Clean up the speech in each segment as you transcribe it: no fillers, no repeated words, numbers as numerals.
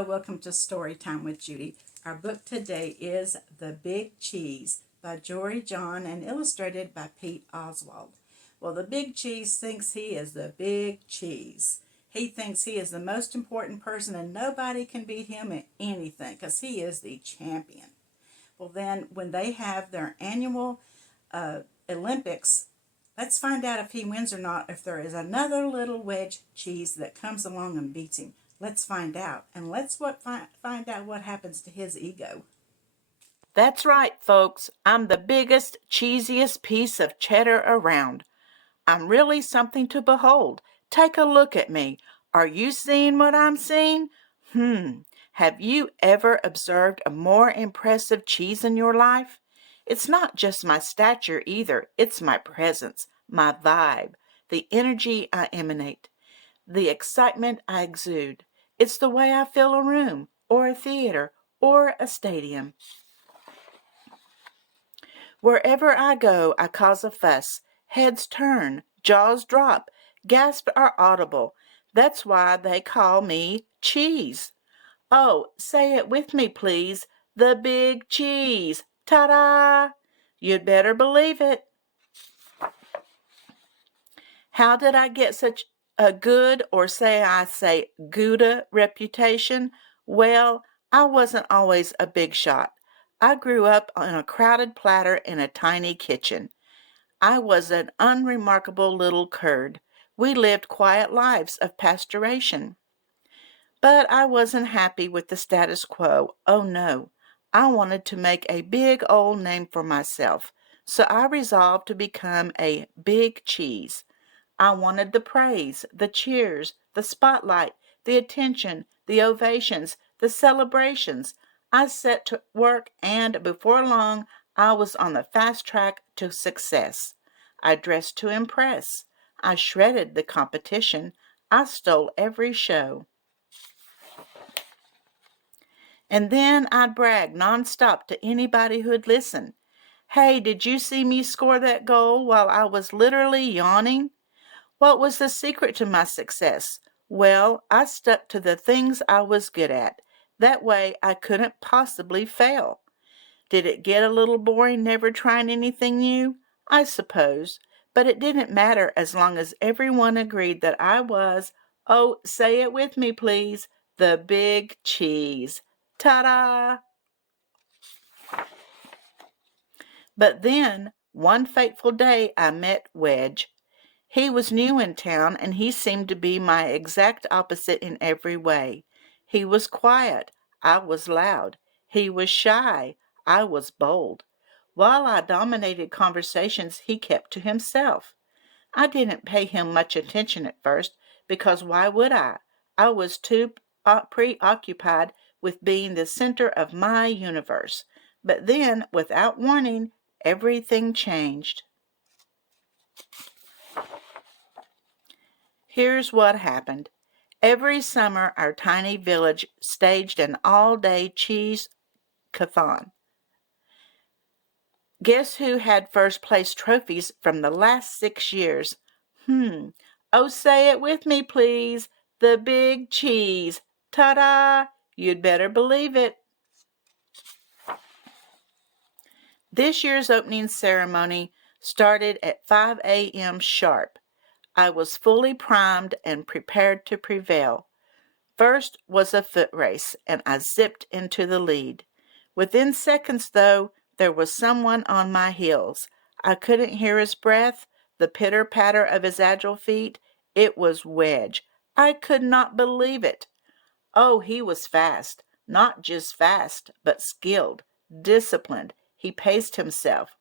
Hello, welcome to Story Time with Judy. Our book today is The Big Cheese by Jory John and illustrated by Pete Oswald. Well, the big cheese thinks he is the big cheese. He thinks he is the most important person and nobody can beat him at anything because he is the champion. Well, then when they have their annual Olympics, let's find out if he wins or not, if there is another little wedge cheese that comes along and beats him. Let's find out, and let's find out what happens to his ego. That's right, folks. I'm the biggest, cheesiest piece of cheddar around. I'm really something to behold. Take a look at me. Are you seeing what I'm seeing? Have you ever observed a more impressive cheese in your life? It's not just my stature either. It's my presence, my vibe, the energy I emanate, the excitement I exude. It's the way I fill a room, or a theater, or a stadium. Wherever I go, I cause a fuss. Heads turn, jaws drop, gasps are audible. That's why they call me Cheese. Oh, say it with me, please. The Big Cheese. Ta-da! You'd better believe it. How did I get such a good, or I say Gouda reputation? Well, I wasn't always a big shot. I grew up on a crowded platter in a tiny kitchen. I was an unremarkable little curd. We lived quiet lives of pasturation. But I wasn't happy with the status quo. Oh no, I wanted to make a big old name for myself. So I resolved to become a big cheese. I wanted the praise, the cheers, the spotlight, the attention, the ovations, the celebrations. I set to work, and before long, I was on the fast track to success. I dressed to impress. I shredded the competition. I stole every show. And then I'd brag nonstop to anybody who'd listen. Hey, did you see me score that goal while I was literally yawning? What was the secret to my success? Well, I stuck to the things I was good at. That way I couldn't possibly fail. Did it get a little boring never trying anything new? I suppose. But it didn't matter as long as everyone agreed that I was, oh, say it with me, please, the big cheese. Ta-da! But then, one fateful day, I met Wedge. He was new in town, and he seemed to be my exact opposite in every way. He was quiet. I was loud. He was shy. I was bold. While I dominated conversations, he kept to himself. I didn't pay him much attention at first, because why would I? I was too preoccupied with being the center of my universe. But then, without warning, everything changed. Here's what happened. Every summer, our tiny village staged an all-day cheese-cathon. Guess who had first-place trophies from the last 6 years? Oh, say it with me, please. The big cheese. Ta-da! You'd better believe it. This year's opening ceremony started at 5 a.m. sharp. I was fully primed and prepared to prevail. First was a foot race, and I zipped into the lead. Within seconds, though, there was someone on my heels. I couldn't hear his breath, the pitter-patter of his agile feet. It was Wedge. I could not believe it. Oh, he was fast. Not just fast, but skilled, disciplined. He paced himself.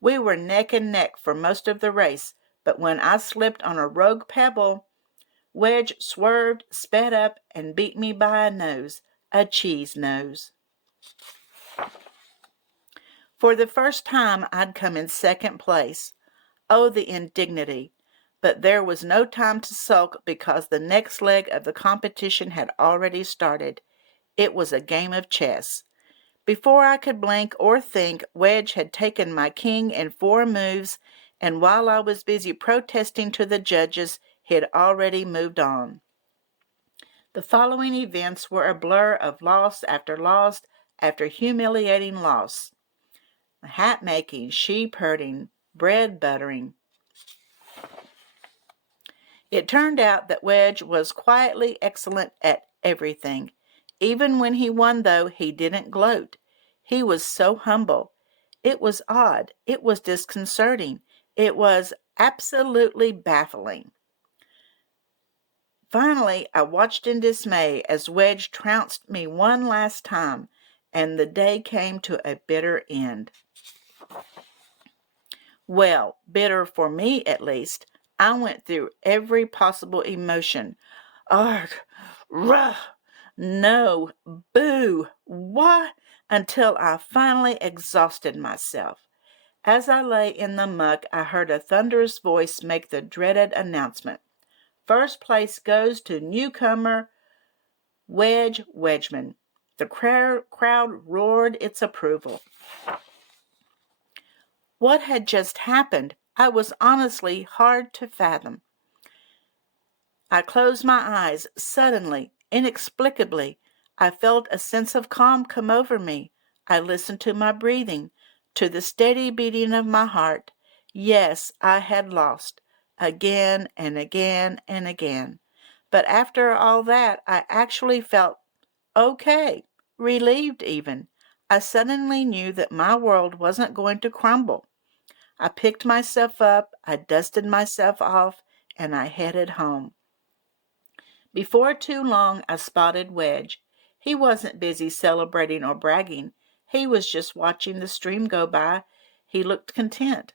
We were neck and neck for most of the race, but when I slipped on a rogue pebble, Wedge swerved, sped up, and beat me by a nose, a cheese nose. For the first time, I'd come in second place. Oh, the indignity! But there was no time to sulk because the next leg of the competition had already started. It was a game of chess. Before I could blink or think, Wedge had taken my king in 4 moves, and while I was busy protesting to the judges, he had already moved on. The following events were a blur of loss after humiliating loss. Hat making, sheep herding, bread buttering. It turned out that Wedge was quietly excellent at everything. Even when he won, though, he didn't gloat. He was so humble. It was odd. It was disconcerting. It was absolutely baffling. Finally, I watched in dismay as Wedge trounced me one last time, and the day came to a bitter end. Well, bitter for me at least. I went through every possible emotion. Arg, ruh, no, boo, why, until I finally exhausted myself. As I lay in the muck, I heard a thunderous voice make the dreaded announcement. First place goes to newcomer Wedge Wedgman. The crowd roared its approval. What had just happened? I was honestly hard to fathom. I closed my eyes. Suddenly, inexplicably, I felt a sense of calm come over me. I listened to my breathing, to the steady beating of my heart. Yes, I had lost, again and again and again. But after all that, I actually felt okay, relieved even. I suddenly knew that my world wasn't going to crumble. I picked myself up, I dusted myself off, and I headed home. Before too long, I spotted Wedge. He wasn't busy celebrating or bragging. He was just watching the stream go by. He looked content.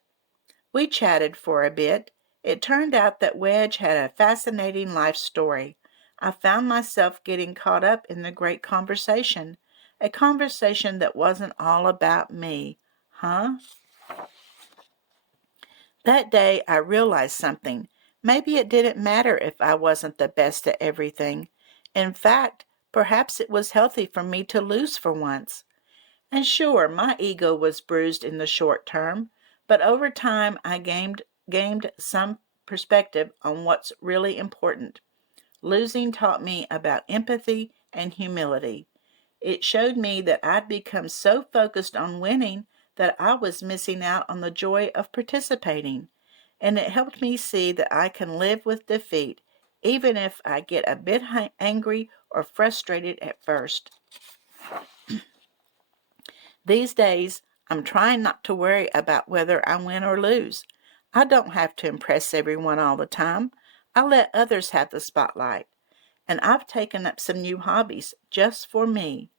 We chatted for a bit. It turned out that Wedge had a fascinating life story. I found myself getting caught up in the great conversation, a conversation that wasn't all about me. Huh? That day I realized something. Maybe it didn't matter if I wasn't the best at everything. In fact, perhaps it was healthy for me to lose for once. And sure, my ego was bruised in the short term, but over time I gained some perspective on what's really important. Losing taught me about empathy and humility. It showed me that I'd become so focused on winning that I was missing out on the joy of participating. And it helped me see that I can live with defeat, even if I get a bit angry or frustrated at first. These days, I'm trying not to worry about whether I win or lose. I don't have to impress everyone all the time. I let others have the spotlight. And I've taken up some new hobbies just for me.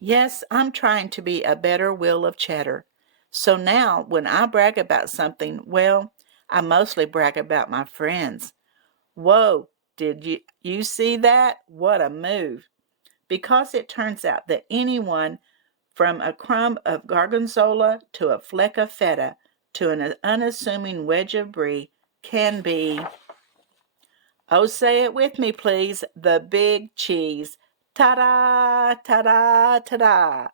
Yes, I'm trying to be a better Will of Cheddar. So now, when I brag about something, well, I mostly brag about my friends. Whoa, did you see that? What a move. Because it turns out that anyone from a crumb of gorgonzola to a fleck of feta to an unassuming wedge of brie can be, oh, say it with me, please, the big cheese. Ta-da, ta-da, ta-da.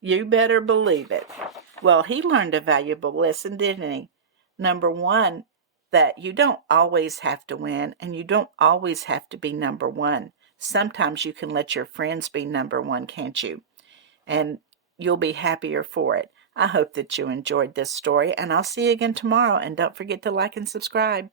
You better believe it. Well, he learned a valuable lesson, didn't he? Number one, that you don't always have to win and you don't always have to be number one. Sometimes you can let your friends be number one, can't you? And you'll be happier for it. I hope that you enjoyed this story, and I'll see you again tomorrow. And don't forget to like and subscribe.